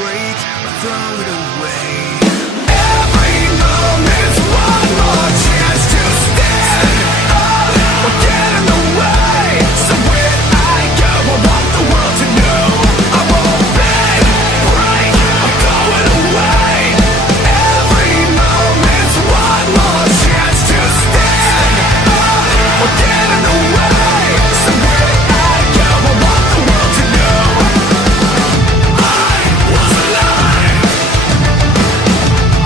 break or throw it away. Every moment's one more chance to stand up or get in the way. So when I go, I want the world to know I won't bend, break or throw it away. Every moment's one more chance to stand up or get in the way. So when I go, I want the world to know I was alive.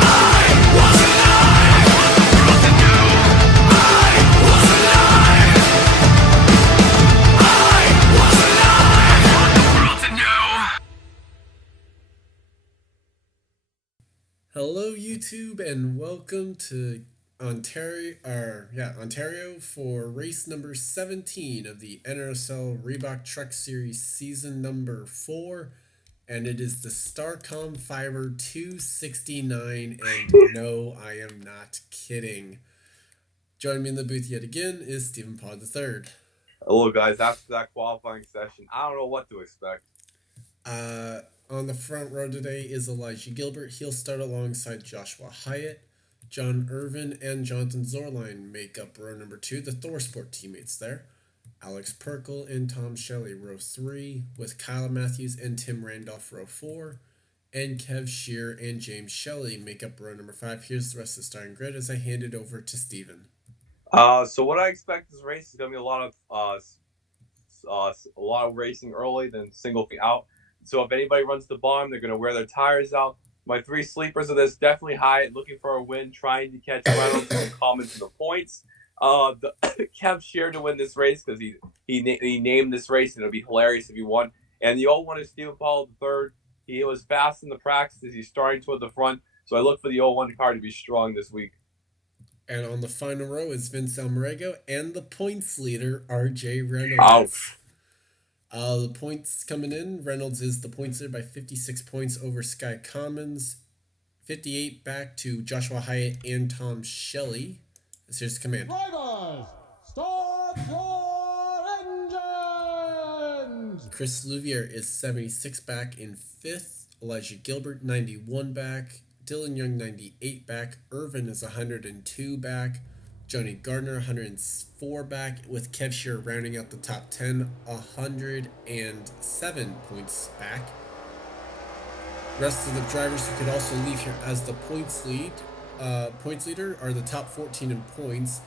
I was alive. I want the world to know I was alive. I was alive. I want the world to know. Hello YouTube and welcome to Ontario for race number 17 of the NRSL Reebok Truck Series season number 4, and it is the StarCom Fiber 269, and no, I am not kidding. Joining me in the booth yet again is Stephen Pod III. Hello guys, after that qualifying session, I don't know what to expect. On the front row today is Elijah Gilbert. He'll start alongside Joshua Hyatt. John Irvin and Jonathan Zorline make up row number 2, the ThorSport teammates there. Alex Perkle and Tom Shelley, row 3, with Kyle Matthews and Tim Randolph, row 4. And Kev Shear and James Shelley make up row number 5. Here's the rest of the starting grid as I hand it over to Stephen. So what I expect this race is going to be a lot of racing early, then single feet out. So if anybody runs the bottom, they're going to wear their tires out. My 3 sleepers of this, definitely Hyatt, looking for a win, trying to catch Reynolds and Common to the points. Kev Shear to win this race because he named this race, and it'll be hilarious if he won. And the old one is Stephen Paul III. He was fast in the practices. He's starting toward the front. So I look for the 01 car to be strong this week. And on the final row is Vince Almarego and the points leader, RJ Reynolds. Ouch. The points coming in, Reynolds is the points leader by 56 points over Sky Commons, 58 back to Joshua Hyatt and Tom Shelley. Here's the command. Drivers, start your engines! Chris Louvier is 76 back in 5th, Elijah Gilbert 91 back, Dylan Young 98 back, Irvin is 102 back, Johnny Gardner 104 back, with Kev Shear rounding out the top 10, 107 points back. Rest of the drivers who could also leave here as the points leader are the top 14 in points,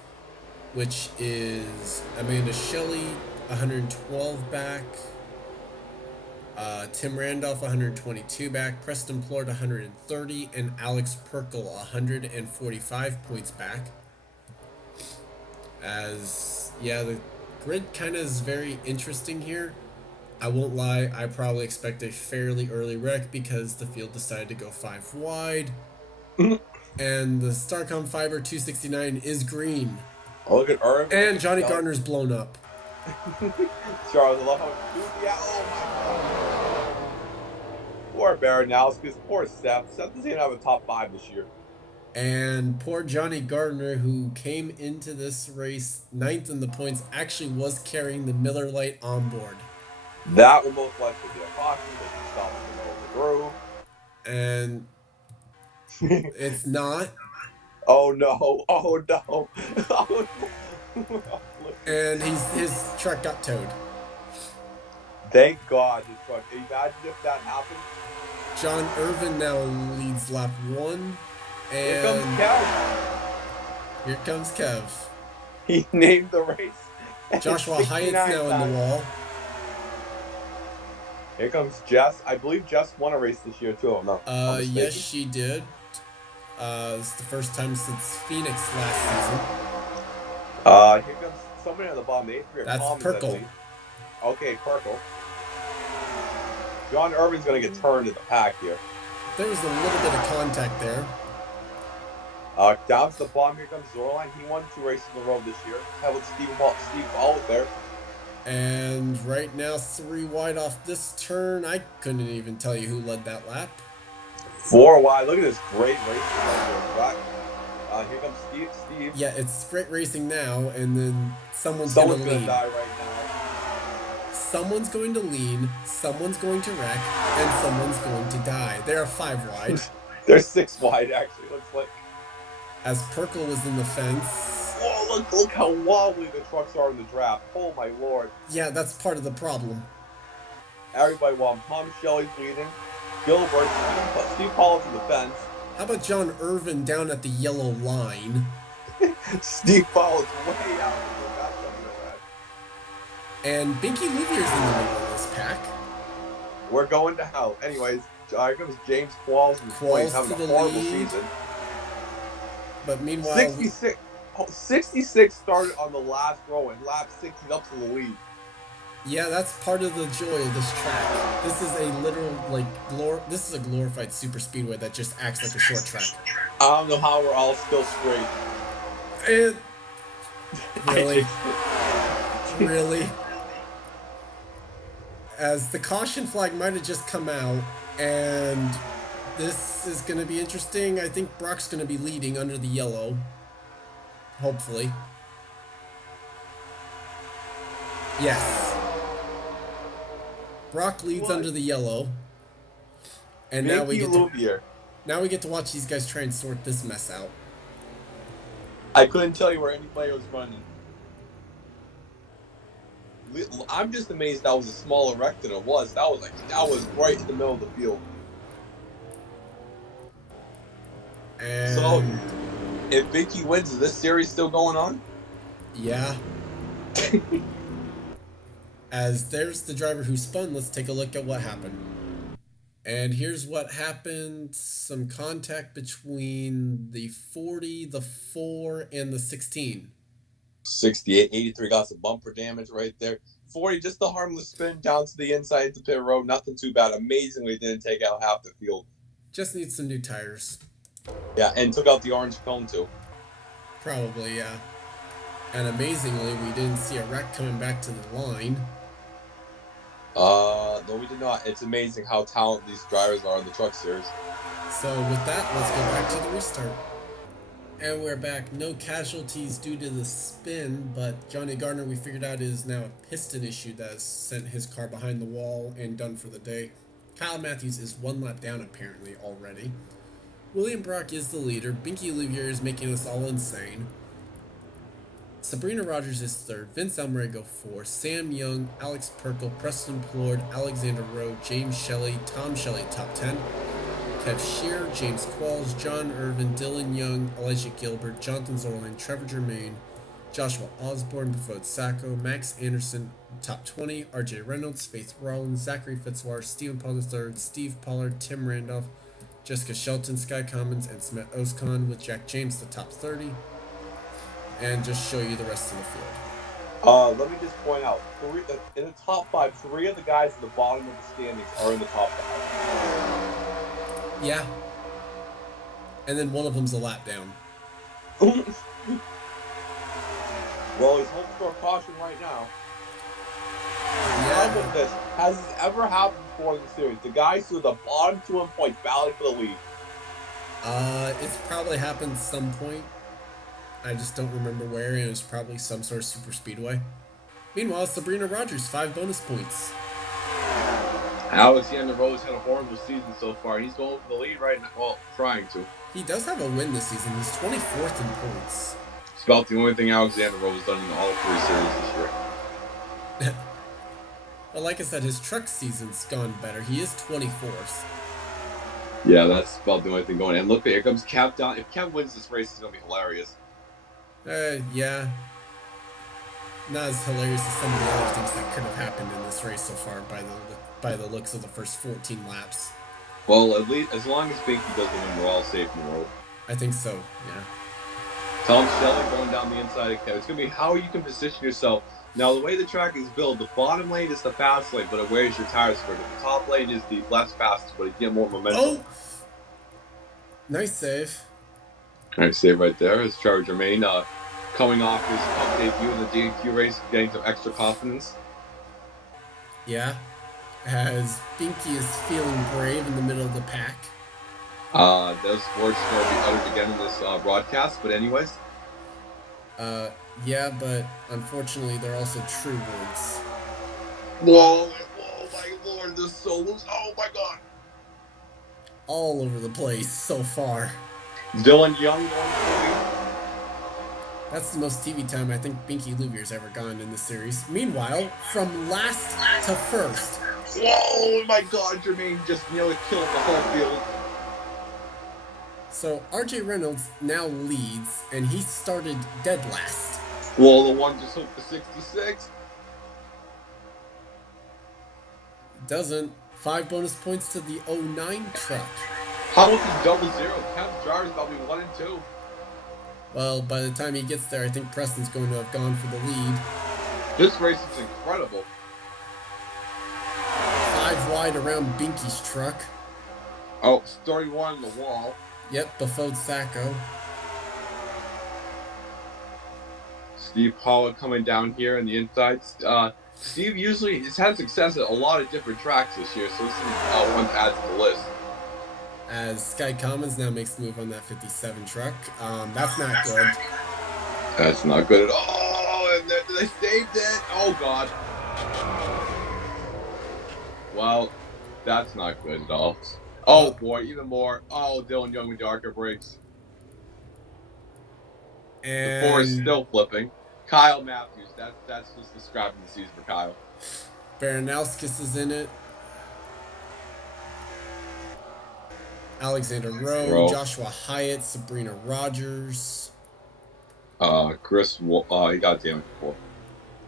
which is Amanda Shelley 112 back, Tim Randolph 122 back, Preston Plord 130, and Alex Perkle 145 points back. The grid kind of is very interesting here. I won't lie, I probably expect a fairly early wreck because the field decided to go 5 wide. And the StarCom Fiber 269 is green. Oh, look at Irvin. And Johnny Gardner's blown up. Charles, I love how oh my god. Poor Baranowski, poor Seth. Seth doesn't even have a top 5 this year. And poor Johnny Gardner, who came into this race 9th in the points, actually was carrying the Miller Lite on board. That will most likely be a caution. They can stop in the middle of the groove. And it's not. Oh no. Oh no. Oh no. And his truck got towed. Thank God his truck. Imagine if that happened. John Irvin now leads lap 1. And Here comes Kev. Here comes Kev. He named the race. Joshua Hyatt's now in the wall. Here comes Jess. I believe Jess won a race this year too. No. Yes, she did. It's the first time since Phoenix last season. Here comes somebody on the bottom. That's Perkle. Okay, Perkle. John Irvin's gonna get turned in the pack here. There was a little bit of contact there. Down to the bottom, here comes Zorline. He won 2 races in a row this year. How about Steve Paul there? And right now, 3 wide off this turn. I couldn't even tell you who led that lap. 4 wide. Look at this great race. Here comes Steve. Yeah, it's great racing now, and then someone's gonna lead. die right now. someone's going to lean, someone's going to wreck, and someone's going to die. They are 5 wide. They're 6 wide, actually, looks like. As Perkle was in the fence. Whoa, look how wobbly the trucks are in the draft. Oh, my Lord. Yeah, that's part of the problem. Everybody won. Tom Shelley's leading. Gilbert, Steve Pollard's in the fence. How about John Irvin down at the yellow line? Steve Pollard's way out. And Binky Louvier's in the middle of this pack. We're going to hell. Anyways, here comes James Qualls. Qualls having to a the horrible lead. season. But meanwhile... 66 started on the last row and lap 60 up to the lead. Yeah, that's part of the joy of this track. This is a literal, this is a glorified super speedway that just acts like a short track. I don't know how we're all still straight. Really? Really? As the caution flag might have just come out, and this is going to be interesting. I think Brock's going to be leading under the yellow. Hopefully. Yes. Brock leads under the yellow. And now we get to watch these guys try and sort this mess out. I couldn't tell you where anybody was running. I'm just amazed that was a smaller wreck than it was. That was right in the middle of the field. And so, if Binky wins, is this series still going on? Yeah. As there's the driver who spun, let's take a look at what happened. And here's what happened. Some contact between the 40, the 4, and the 16. 68, 83 got some bumper damage right there. 40, just a harmless spin down to the inside to pit road. Nothing too bad. Amazingly didn't take out half the field. Just needs some new tires. Yeah, and took out the orange cone too. Probably, yeah. And amazingly, we didn't see a wreck coming back to the line. No, we did not. It's amazing how talented these drivers are in the truck series. So with that, let's go back to the restart. And we're back. No casualties due to the spin, but Johnny Gardner, we figured out, is now a piston issue that has sent his car behind the wall and done for the day. Kyle Matthews is 1 lap down apparently already. William Brock is the leader. Binky Louvier is making us all insane. Sabrina Rogers is 3rd. Vince Almerego 4th. Sam Young, Alex Perkle, Preston Plord, Alexander Rowe, James Shelley, Tom Shelley top 10. Kev Shearer, James Qualls, John Irvin, Dylan Young, Elijah Gilbert, Jonathan Zorlin, Trevor Germain, Joshua Osborne, Befode Sacco, Max Anderson top 20, RJ Reynolds, Faith Rollins, Zachary Fitzwater, Stephen Paul III, Steve Pollard, Tim Randolph, Jessica Shelton, Sky Commons, and Smet Oscon with Jack James the top 30. And just show you the rest of the field. Let me just point out, in the top 5, 3 of the guys at the bottom of the standings are in the top 5. Yeah. And then one of them's a lap down. Well, he's hoping for a caution right now. Yeah. How about this? Has this ever happened before in the series? The guys who are the bottom 2 in points battling for the lead. It's probably happened at some point. I just don't remember where, and it was probably some sort of super speedway. Meanwhile, Sabrina Rogers, 5 bonus points. Alexander Rose had a horrible season so far. He's going for the lead right now. Well, trying to. He does have a win this season. He's 24th in points. It's about the only thing Alexander Rose has done in all 3 series this year. But like I said, his truck season's gone better. He is 24th. Yeah, that's about the only thing going. And look, here comes Kev down. If Kev wins this race, it's going to be hilarious. Yeah. Not as hilarious as some of the other things that could have happened in this race so far by the looks of the first 14 laps. Well, at least as long as Binky doesn't win, we're all safe in the road. I think so, yeah. Tom Shelley going down the inside of Kev. It's going to be how you can position yourself. Now, the way the track is built, the bottom lane is the fast lane, but it wears your tires for it. The top lane is the less fastest, but you get more momentum. Oh! Nice save. Nice save right there. It's Trevor Germain coming off his cup debut in the D&Q race, getting some extra confidence. Yeah. As Binky is feeling brave in the middle of the pack. Those words are going to be uttered again in this broadcast, but anyways. Yeah, but unfortunately they're also true words. Whoa, my lord, this is so loose. Oh my god. All over the place so far. Dylan Young going for the lead. That's the most TV time I think Binky Louvier's ever gone in this series. Meanwhile, from last to first. Whoa, my god, Jermaine just nearly killed the whole field. So RJ Reynolds now leads, and he started dead last. Well, the one just hooked the 66. Doesn't. 5 bonus points to the 09 truck. How about the double zero? Kev's Jar's about to be 1 and 2. Well, by the time he gets there, I think Preston's going to have gone for the lead. This race is incredible. 5 wide around Binky's truck. Oh, starting one on the wall. Yep, Befode Sacco. Steve Pollock coming down here on the insides. Steve usually has had success at a lot of different tracks this year, so this is one to add to the list. As Sky Commons now makes the move on that 57 truck. That's not good. That's not good at all. And they saved it. Oh, God. Well, that's not good at all. Oh, boy, even more. Oh, Dylan Young with darker brakes. And The 4 is still flipping. Kyle Matthews. That's just describing the season for Kyle. Baranowskis is in it. Alexander Rowe, Joshua Hyatt, Sabrina Rogers. Chris, he got damaged before.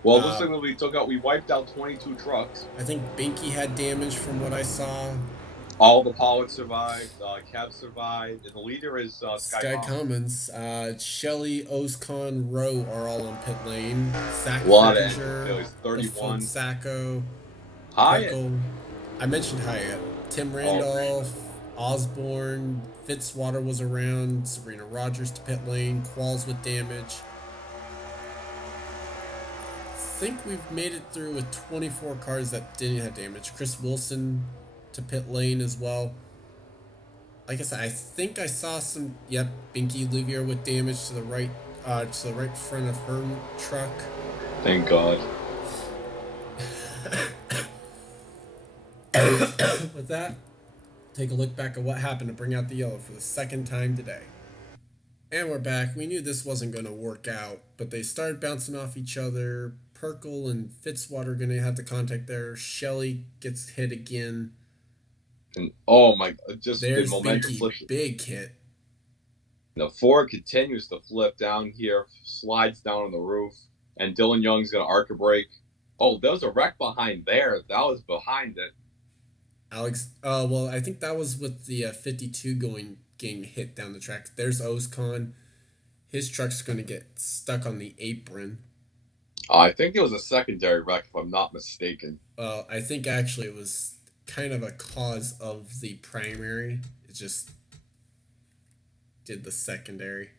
Well, looks like we wiped out 22 trucks. I think Binky had damage from what I saw. All the Pollard survived. Kev survived. And the leader is Sky Commons. Shelley, Ozcon, Rowe are all on pit lane. Zach Fletcher, 31. Sacco. Hyatt. Pickle. I mentioned Hyatt. Tim Randolph, Osborne, Fitzwater was around. Sabrina Rogers to pit lane. Qualls with damage. I think we've made it through with 24 cars that didn't have damage. Chris Wilson to pit lane as well. Like I said, I think I saw some. Yep, Binky Louvier with damage to the right front of her truck. Thank God. With that, take a look back at what happened to bring out the yellow for the second time today. And we're back. We knew this wasn't going to work out, but they started bouncing off each other. Perkle and Fitzwater going to have the contact there. Shelley gets hit again. And oh my, just there's the momentum Binky, flip. big hit. The 4 continues to flip down here, slides down on the roof, and Dylan Young's going to arc a brake. Oh, there was a wreck behind there. That was behind it. Well, I think that was with the 52 getting hit down the track. There's Ozcon. His truck's going to get stuck on the apron. I think it was a secondary wreck, if I'm not mistaken. I think actually it was kind of a cause of the primary. It just did the secondary.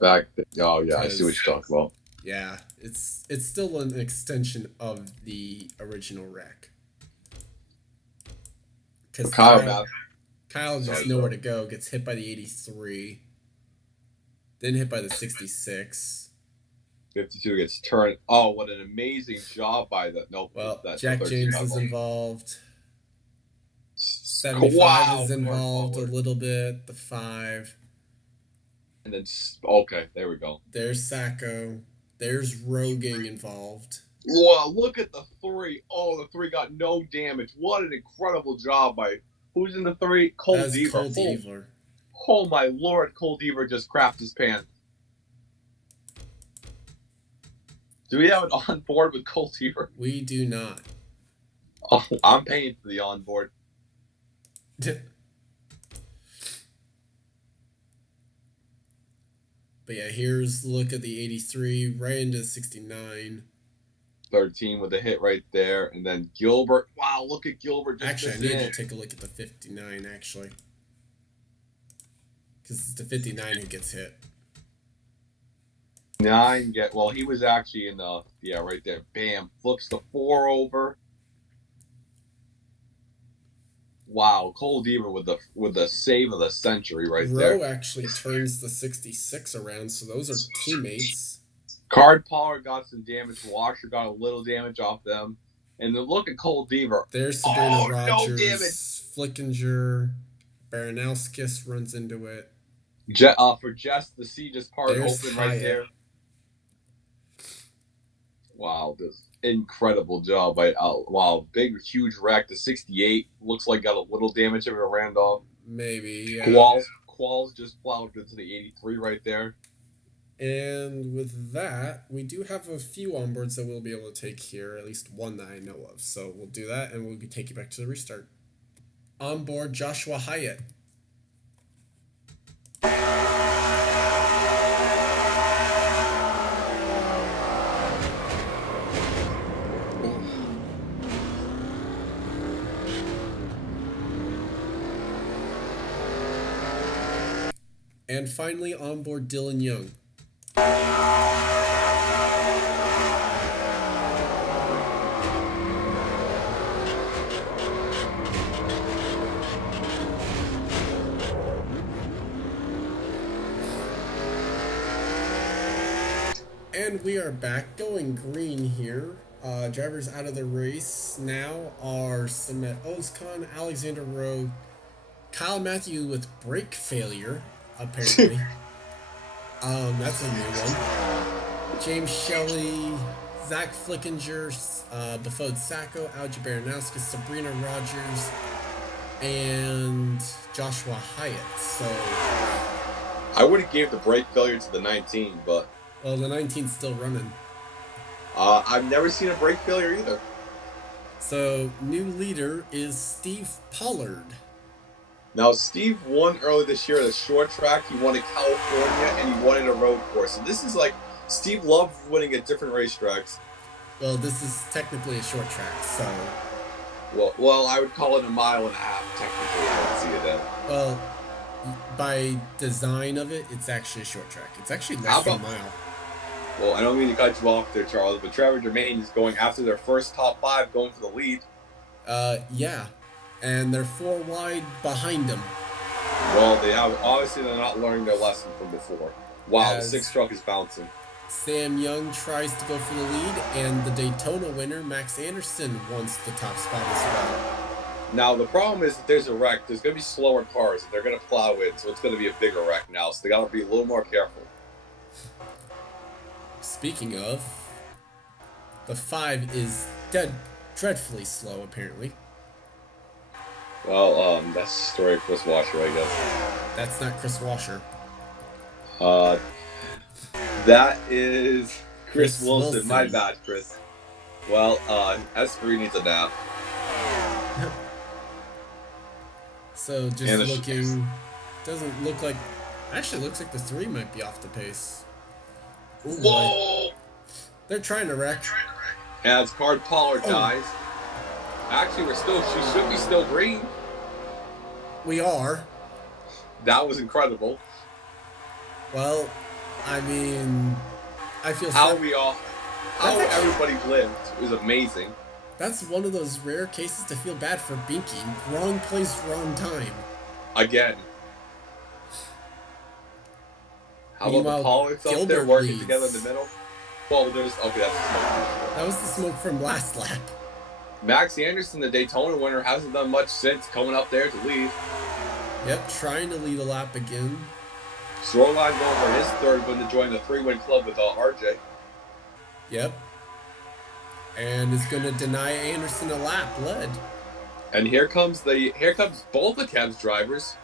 Back there. Oh, yeah, I see what you're talking about. Yeah, it's still an extension of the original wreck. Because Kyle just nowhere to go. Gets hit by the 83. Then hit by the 66. 52 gets turned. Oh, what an amazing job by the. Nope. Well, Jack James is involved. 75 is involved a little bit. The 5. And then, okay, there we go. There's Sacco. There's Rogan involved. Whoa, look at the 3. Oh, the 3 got no damage. What an incredible job by. Who's in the 3? Cole Deaver. Oh, my Lord. Cole Deaver just crapped his pants. Do we have an onboard with Cole Deaver? We do not. Oh, I'm paying for the onboard. But yeah, here's a look at the 83, right into 69. 13 with a hit right there. And then Gilbert. Wow, look at Gilbert. Actually, I need to take a look at the 59, actually. Because it's the 59 who gets hit. 9 well, he was actually in the right there. Bam, flips the 4 over. Wow, Cole Deaver with the save of the century right there. Rowe actually turns the 66 around, so those are teammates. Card Pollard got some damage. Washer got a little damage off them. And then look at Cole Deaver. There's Sabrina no Rogers. damage. Flickinger. Baranowskis runs into it. For Jess, the C just parted There's open Hyatt. right there. Wow, this incredible job by wow, big huge wreck. The 68 looks like got a little damage of it ran off. Maybe. Yeah. Qualls just plowed into the 83 right there. And with that, we do have a few onboards that we'll be able to take here, at least one that I know of. So we'll do that, and we'll take you back to the restart. Onboard Joshua Hyatt. And finally, onboard Dylan Young. And we are back going green here. Drivers out of the race now are Samet Ozkan, Alexander Rowe, Kyle Matthew with brake failure, apparently. That's a new one. James Shelley, Zach Flickinger, Befode Sacco, Algie Baranowskis, Sabrina Rogers, and Joshua Hyatt. So I would have gave the brake failure to the 19, but well, the 19's still running. I've never seen a brake failure either. So new leader is Steve Pollard. Now, Steve won earlier this year at a short track. He won at California, and he won at a road course. So this is like, Steve loved winning at different racetracks. Well, this is technically a short track, so... Well, I would call it a mile and a half, technically. I don't see it then. Well, by design of it, it's actually a short track. It's actually less than a mile. Well, I don't mean to cut you off there, Charles, but Trevor Germain is going after their first top 5, going for the lead. Yeah. And they're 4 wide behind them. Well, they're not learning their lesson from before. Wow, the 6 truck is bouncing. Sam Young tries to go for the lead, and the Daytona winner, Max Anderson, wants the top spot as well. Now, the problem is that there's a wreck. There's going to be slower cars, and they're going to plow in, so it's going to be a bigger wreck now. So they got to be a little more careful. Speaking of, the 5 is dreadfully slow, apparently. Well, that's the story of Chris Washer, I guess. That's not Chris Washer. That is Chris Wilson. My bad, Chris. Well, S3 needs a nap. So just looking, doesn't look like, actually looks like the 3 might be off the pace. Ooh, whoa! They're trying to wreck. As Card Pollard dies. Actually, she should be still green. We are. That was incredible. Well, I mean, I feel how everybody lived was amazing. That's one of those rare cases to feel bad for Binky. Wrong place, wrong time. Again. How about the Pollards up there working together in the middle? Well, there's okay, that's the smoke. That was the smoke from last lap. Max Anderson, the Daytona winner, hasn't done much since coming up there to lead. Yep, trying to lead a lap again. Shoreline going for his 3rd win to join the 3-win club with RJ. Yep. And is going to deny Anderson a lap led. And here comes both the Cavs drivers.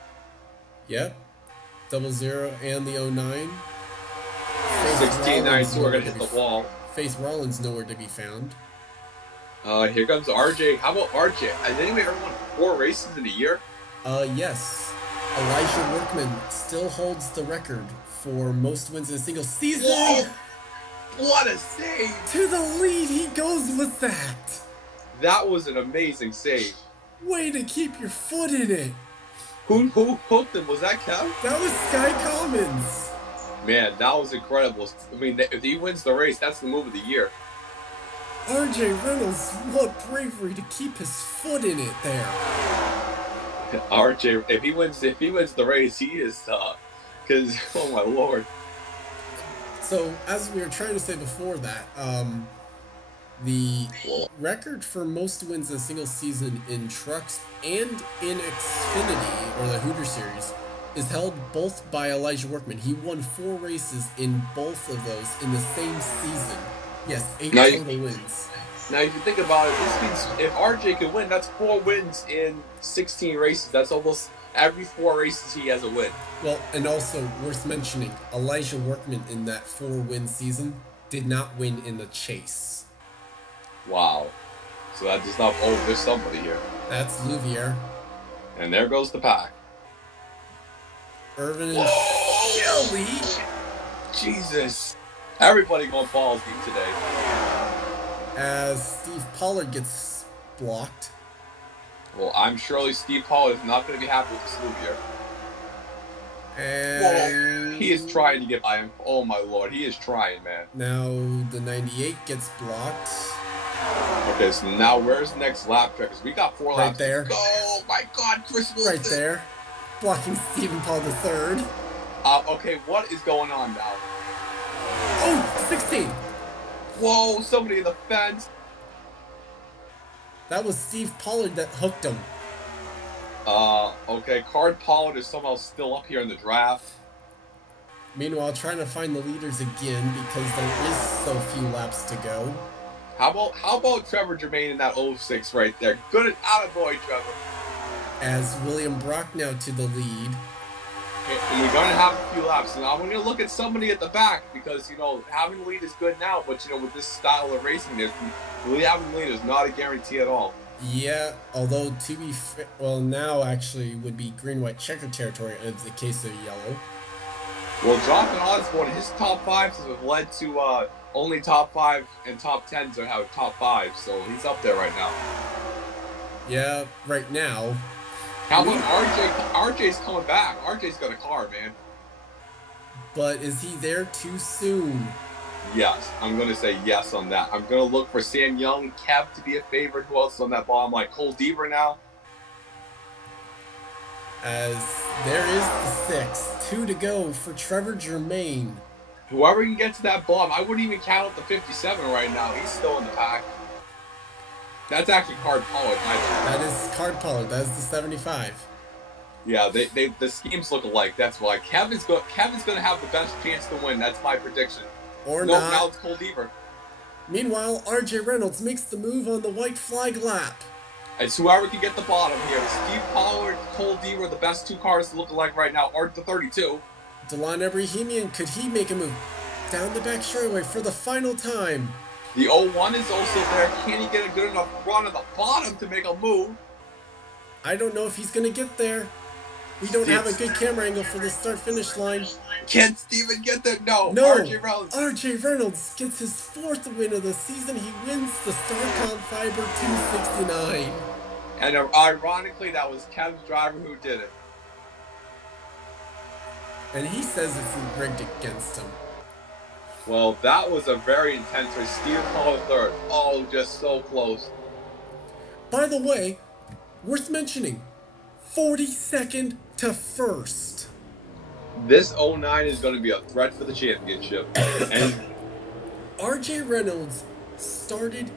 Yep. 00 and the 09. 16-92 are going to hit the wall. Faith Rollins nowhere to be found. Here comes RJ. How about RJ? Has anybody ever won 4 races in a year? Yes. Elijah Workman still holds the record for most wins in a single season. Whoa! What a save! To the lead he goes with that. That was an amazing save. Way to keep your foot in it. Who hooked him? Was that Kev? That was Sky Commons. Man, that was incredible. I mean, if he wins the race, that's the move of the year. RJ Reynolds, what bravery to keep his foot in it there. RJ, if he wins the race, he is because oh my lord. So, as we were trying to say before that, the record for most wins in a single season in trucks and in Xfinity, or the Hooter Series, is held both by Elijah Workman. He won 4 races in both of those in the same season. Yes, 8 total wins. Now, if you think about it, this means if RJ can win, that's 4 wins in 16 races. That's almost every 4 races he has a win. Well, and also worth mentioning, Elijah Workman in that 4-win season did not win in the chase. Wow. So that does not. Oh, there's somebody here. That's Louvier. And there goes the pack. Irvin and Shelly. Jesus. Everybody going balls deep today. As Steve Pollard gets blocked. Well, I'm surely Steve Pollard is not going to be happy with this move here. And he is trying to get by him. Oh my lord, he is trying, man. Now the 98 gets blocked. Okay, so now where's the next lap track? Because we got 4 laps. Right there. Oh my god, Chris Wilson. Right there. Blocking Stephen Paul III. Okay, what is going on now? Oh, 16. Whoa, somebody in the fence. That was Steve Pollard that hooked him. Okay, Card Pollard is somehow still up here in the draft. Meanwhile, trying to find the leaders again because there is so few laps to go. How about Trevor Germain in that 06 right there? Good attaboy, Trevor. As William Brock now to the lead. And we're going to have a few laps. Now I'm going to look at somebody at the back because, having the lead is good now, but, with this style of racing, really having the lead is not a guarantee at all. Yeah, although to be fair, well, now actually would be green-white checker territory in the case of yellow. Well, Jonathan Osborne, his top 5s have led to only top 5 and top 10s are have top 5, so he's up there right now. Yeah, right now. How about RJ? RJ's coming back. RJ's got a car, man. But is he there too soon? Yes, I'm going to say yes on that. I'm going to look for Sam Young, Kev to be a favorite. Who else is on that bottom? Like Cole Deaver now. As there is the 6. 2 to go for Trevor Germain. Whoever can get to that bottom, I wouldn't even count out the 57 right now. He's still in the pack. That's actually Card Pollard. That is Card Pollard. That is the 75. Yeah, the schemes look alike. That's why Kevin's going to have the best chance to win. That's my prediction. Or no, not. Now it's Cole Deaver. Meanwhile, RJ Reynolds makes the move on the white flag lap. It's whoever can get the bottom here. Steve Pollard, Cole Deaver, the best 2 cars to look alike right now, are the 32. Delon Ebrahimian, could he make a move down the back straightaway for the final time? The 01 is also there. Can he get a good enough run at the bottom to make a move? I don't know if he's going to get there. We don't have a good camera angle for the start-finish line. Can Steven get there? No. No. RJ Reynolds gets his 4th win of the season. He wins the StarCom Fiber 269. And ironically, that was Kev's driver who did it. And he says it's rigged against him. Well, that was a very intense race. Steve Pollard 3rd. Oh, just so close. By the way, worth mentioning, 42nd to 1st. This 09 is going to be a threat for the championship. And RJ Reynolds started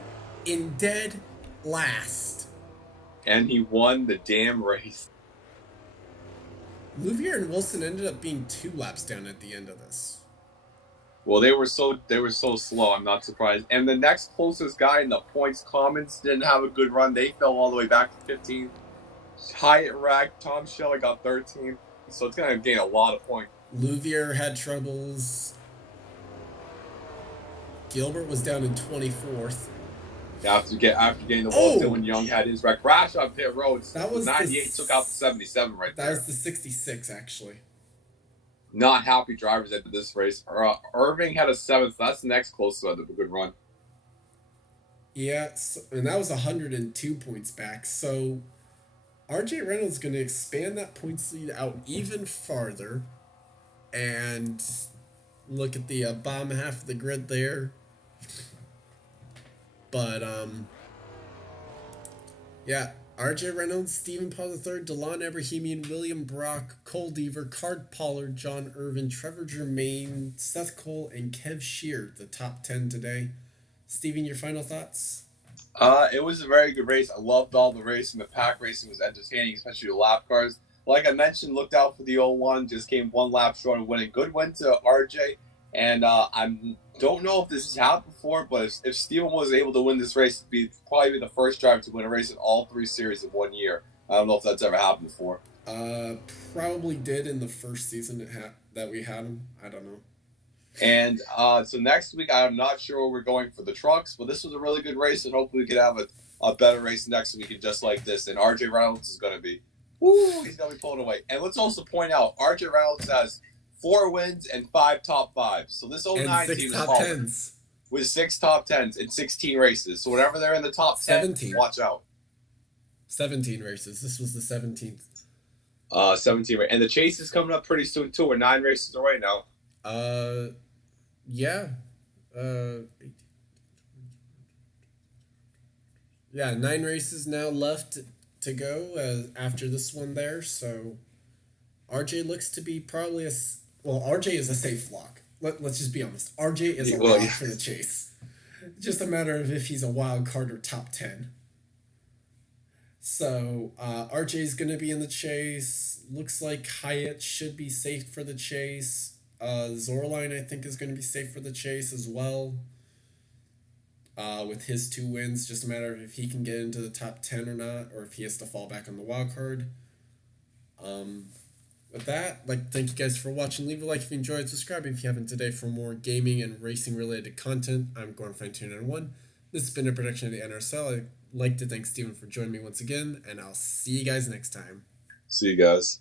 in dead last. And he won the damn race. Louvier and Wilson ended up being 2 laps down at the end of this. Well, they were so slow. I'm not surprised. And the next closest guy in the points comments didn't have a good run. They fell all the way back to 15. Hyatt Rack, Tom Scheller got 13. So it's going to gain a lot of points. Louvier had troubles. Gilbert was down in 24th. After getting the wall, Dylan Young had his wreck. Crash on pit roads. That was 98 took out the 77 right there. That was the 66, actually. Not happy drivers at this race. Irving had a 7th. That's the next closest one. A good run. Yeah, and that was 102 points back. So RJ Reynolds going to expand that points lead out even farther. And look at the bottom half of the grid there. But, yeah, RJ Reynolds, Stephen Paul III, Delon Ebrahimian, William Brock, Cole Deaver, Card Pollard, John Irvin, Trevor Germain, Seth Cole, and Kev Sheard, the top 10 today. Steven, your final thoughts? It was a very good race. I loved all the racing. The pack racing was entertaining, especially the lap cars. Like I mentioned, looked out for the 01. Just came one lap short of winning. Good win to RJ. And I don't know if this has happened before, but if Steven was able to win this race, it'd probably be the first driver to win a race in all 3 series in 1 year. I don't know if that's ever happened before. Probably did in the first season that we had him. I don't know. And so next week, I'm not sure where we're going for the trucks, but this was a really good race, and hopefully we can have a better race next week and just like this. And RJ Reynolds is going to be, he's going to be pulling away. And let's also point out, RJ Reynolds has 4 wins and 5 top 5s. So this 09 team is top hard 10s. With 6 top 10s in 16 races. So whenever they're in the top 10, 17. watch out. 17 races. This was the 17th. 17, and the chase is coming up pretty soon too. We're 9 races away now. Yeah. 9 races now left to go after this one there. So RJ looks to be probably RJ is a safe lock. Let's just be honest. RJ is a lock for the chase. Just a matter of if he's a wild card or top 10. So RJ is going to be in the chase. Looks like Hyatt should be safe for the chase. Zorline, I think, is going to be safe for the chase as well. With his 2 wins, just a matter of if he can get into the top 10 or not, or if he has to fall back on the wild card. With that, I'd like to thank you guys for watching. Leave a like if you enjoyed. Subscribe if you haven't today for more gaming and racing related content. I'm Gordon Fine 291. This has been a production of the NRSL. I'd like to thank Steven for joining me once again, and I'll see you guys next time. See you guys.